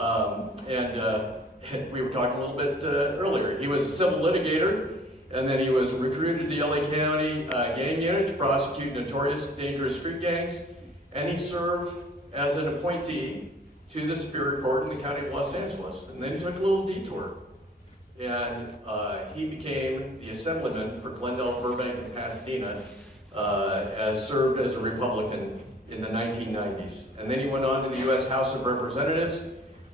And we were talking a little bit earlier. He was a civil litigator, and then he was recruited to the LA County gang unit to prosecute notorious dangerous street gangs, and he served as an appointee to the Superior Court in the County of Los Angeles. And then he took a little detour, and he became the assemblyman for Glendale, Burbank, and Pasadena, served as a Republican in the 1990s. And then he went on to the U.S. House of Representatives,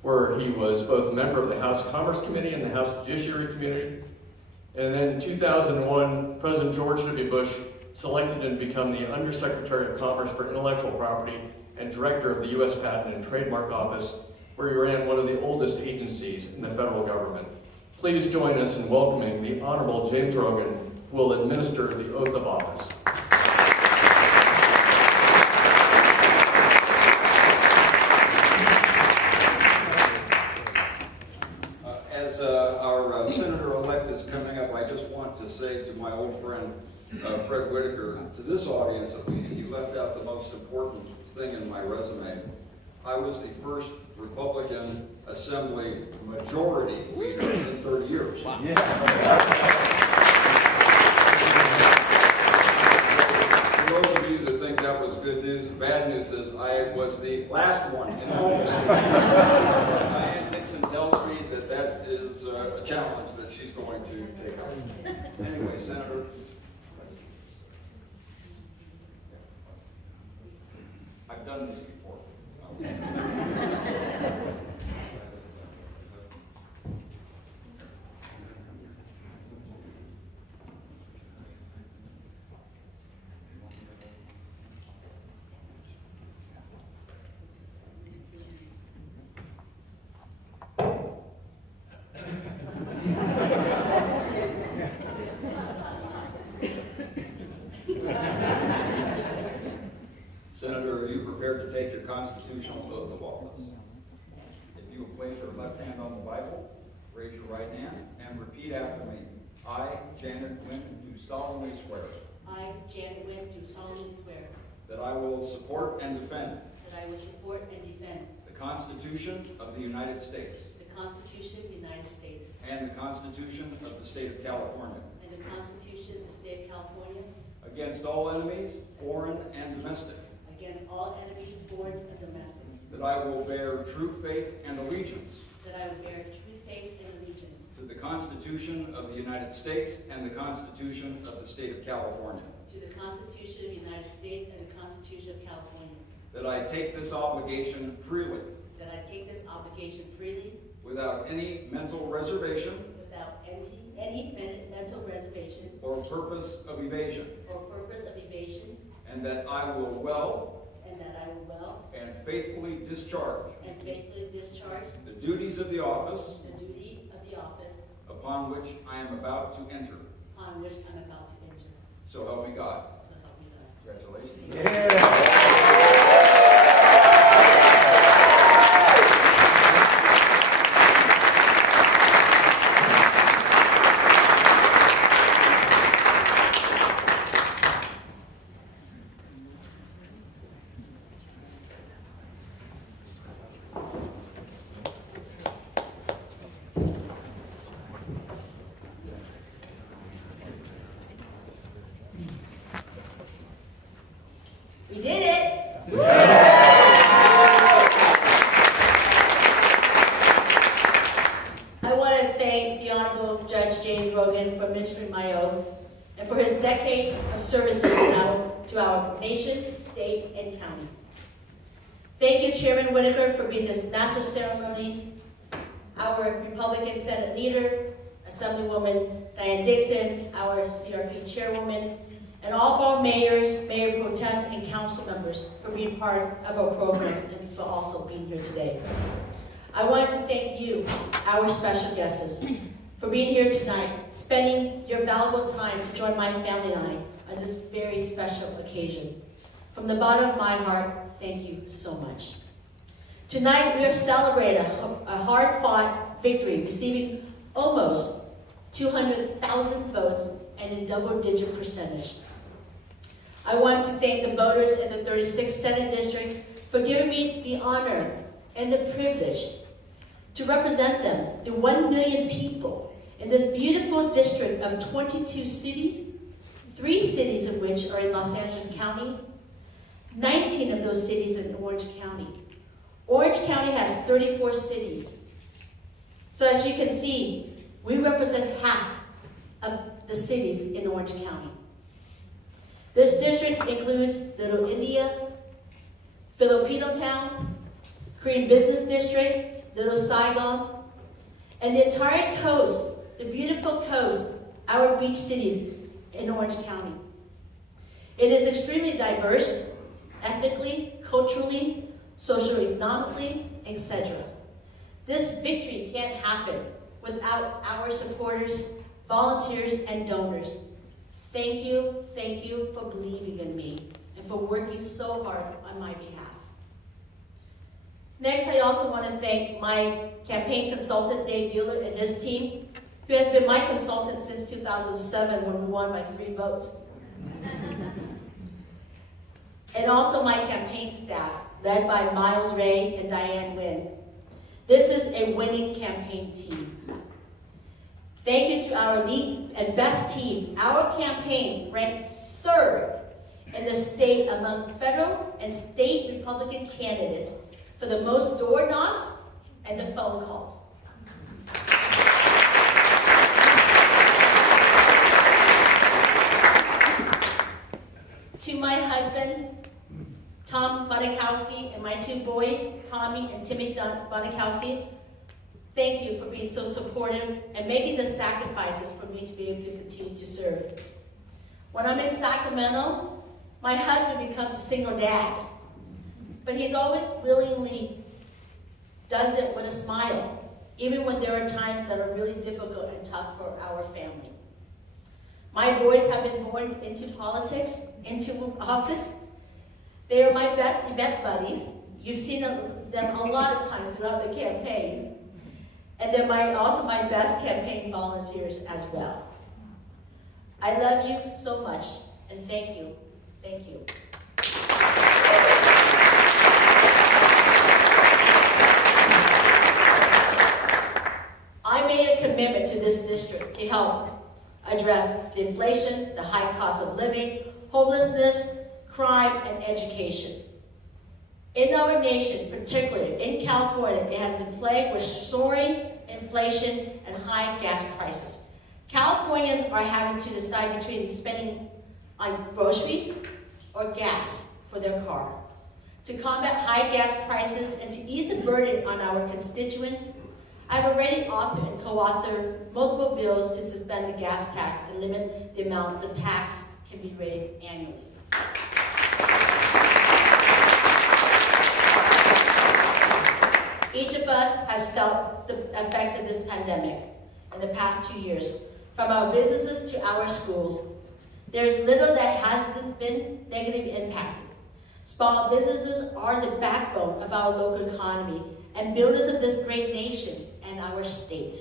where he was both a member of the House Commerce Committee and the House Judiciary Committee. And then in 2001, President George W. Bush selected him to become the Undersecretary of Commerce for Intellectual Property and Director of the U.S. Patent and Trademark Office, where he ran one of the oldest agencies in the federal government. Please join us in welcoming the Honorable James Rogan, who will administer the oath of office. As our Senator-elect is coming up, I just want to say to my old friend, Fred Whitaker, to this audience at least, he left out the most important thing in my resume. I was the first Republican Assembly majority leader in 30 years. Wow. Yeah. For those of you that think that was good news, the bad news is I was the last one in office. Diane Dixon tells me that that is a challenge that she's going to take on. Anyway, Senator. I've done this before. Senator, are you prepared to take your constitutional oath of office? If you will place your left hand on the Bible, raise your right hand, and repeat after me. I, Janet Nguyen, do solemnly swear. I, Janet Nguyen, do solemnly swear. That I will support and defend. That I will support and defend. The Constitution of the United States. The Constitution of the United States. And the Constitution of the State of California. And the Constitution of the State of California. Against all enemies, foreign and domestic. Against all enemies, foreign and domestic. That I will bear true faith and allegiance. That I will bear true faith and allegiance. To the Constitution of the United States and the Constitution of the State of California. To the Constitution of the United States and the Constitution of California. That I take this obligation freely. That I take this obligation freely. Without any mental reservation. Without any mental reservation. Or purpose of evasion. Or purpose of evasion. And that I will well. And that I will well. And faithfully discharge. And faithfully discharge. The duties of the office. The duty of the office. Upon which I am about to enter. Upon which I'm about to enter. So help me God. So help me God. Congratulations. Yeah. We did it! I want to thank the Honorable Judge James Rogan for administering my oath and for his decade of services to our nation, state, and county. Thank you, Chairman Whitaker, for being the master of ceremonies, our Republican Senate leader, Assemblywoman Diane Dixon, our CRP chairwoman, and all of our mayors, mayor pro tems, and council members for being part of our programs and for also being here today. I wanted to thank you, our special guests, for being here tonight, spending your valuable time to join my family and I on this very special occasion. From the bottom of my heart, thank you so much. Tonight we are celebrating a hard-fought victory, receiving almost 200,000 votes and in double-digit percentage. I want to thank the voters in the 36th Senate District for giving me the honor and the privilege to represent them, the 1 million people in this beautiful district of 22 cities, 3 cities of which are in Los Angeles County, 19 of those cities in Orange County. Orange County has 34 cities. So as you can see, we represent half of the cities in Orange County. This district includes Little India, Filipino Town, Korean Business District, Little Saigon, and the entire coast, the beautiful coast, our beach cities in Orange County. It is extremely diverse, ethnically, culturally, socioeconomically, etc. This victory can't happen without our supporters, volunteers, and donors. Thank you for believing in me and for working so hard on my behalf. Next, I also want to thank my campaign consultant, Dave Bueller, and his team, who has been my consultant since 2007 when we won by 3 votes. And also my campaign staff, led by Miles Ray and Diane Nguyen. This is a winning campaign team. Thank you to our elite and best team. Our campaign ranked 3rd in the state among federal and state Republican candidates for the most door knocks and the phone calls. To my husband, Tom Bonikowski, and my 2 boys, Tommy and Timmy Bonikowski, thank you for being so supportive and making the sacrifices for me to be able to continue to serve. When I'm in Sacramento, my husband becomes a single dad, but he's always willingly does it with a smile, even when there are times that are really difficult and tough for our family. My boys have been born into politics, into office. They are my best event buddies. You've seen them a lot of times throughout the campaign. And they're also my best campaign volunteers as well. I love you so much, and thank you. Thank you. I made a commitment to this district to help address the inflation, the high cost of living, homelessness, crime, and education. In our nation, particularly in California, it has been plagued with soaring inflation and high gas prices. Californians are having to decide between spending on groceries or gas for their car. To combat high gas prices and to ease the burden on our constituents, I've already authored and co-authored multiple bills to suspend the gas tax and limit the amount the tax can be raised annually. Each of us has felt the effects of this pandemic in the past 2 years, from our businesses to our schools. There's little that hasn't been negatively impacted. Small businesses are the backbone of our local economy and builders of this great nation and our state.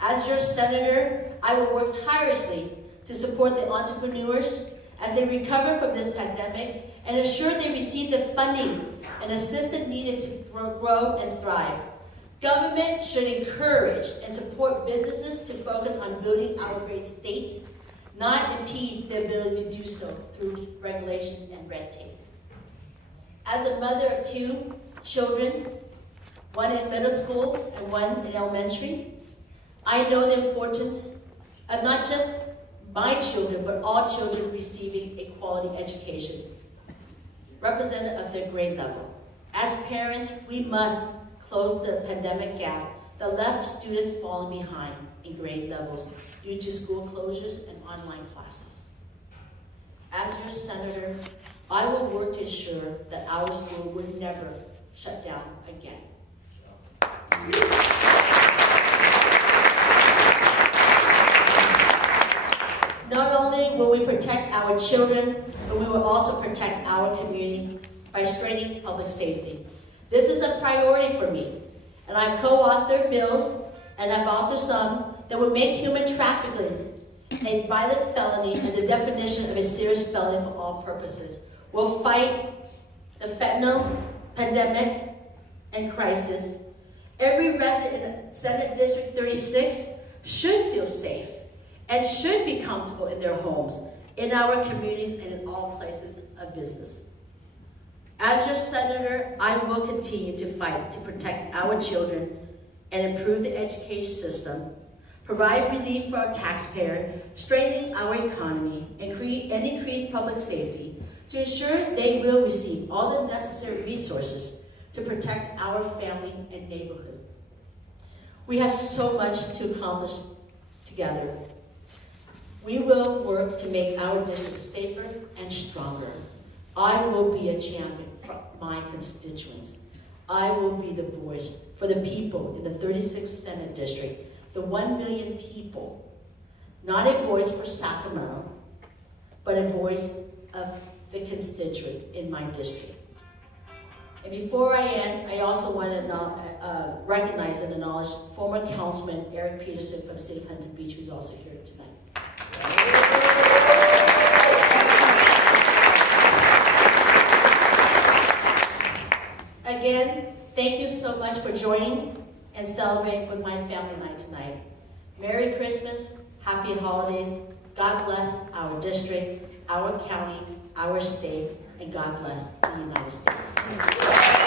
As your senator, I will work tirelessly to support the entrepreneurs as they recover from this pandemic and ensure they receive the funding and assistance needed to grow and thrive. Government should encourage and support businesses to focus on building our great state, not impede their ability to do so through regulations and red tape. As a mother of 2 children, one in middle school and one in elementary, I know the importance of not just my children, but all children receiving a quality education, representative of their grade level. As parents, we must close the pandemic gap that left students falling behind in grade levels due to school closures and online classes. As your senator, I will work to ensure that our school would never shut down again. Not only will we protect our children, but we will also protect our community by strengthening public safety. This is a priority for me, and I've co-authored bills, and I've authored some that would make human trafficking a violent felony and the definition of a serious felony for all purposes. We'll fight the fentanyl pandemic and crisis, Every resident in Senate District 36 should feel safe and should be comfortable in their homes, in our communities, and in all places of business. As your senator, I will continue to fight to protect our children and improve the education system, provide relief for our taxpayer, strengthen our economy, and increase public safety to ensure they will receive all the necessary resources to protect our family and neighborhood. We have so much to accomplish together. We will work to make our district safer and stronger. I will be a champion for my constituents. I will be the voice for the people in the 36th Senate District, the 1 million people. Not a voice for Sacramento, but a voice of the constituent in my district. And before I end, I also want to recognize and acknowledge former Councilman Eric Peterson from the city of Huntington Beach, who's also here tonight. Again, thank you so much for joining and celebrating with my family and I tonight. Merry Christmas, happy holidays, God bless our district, our county, our state, and God bless the United States.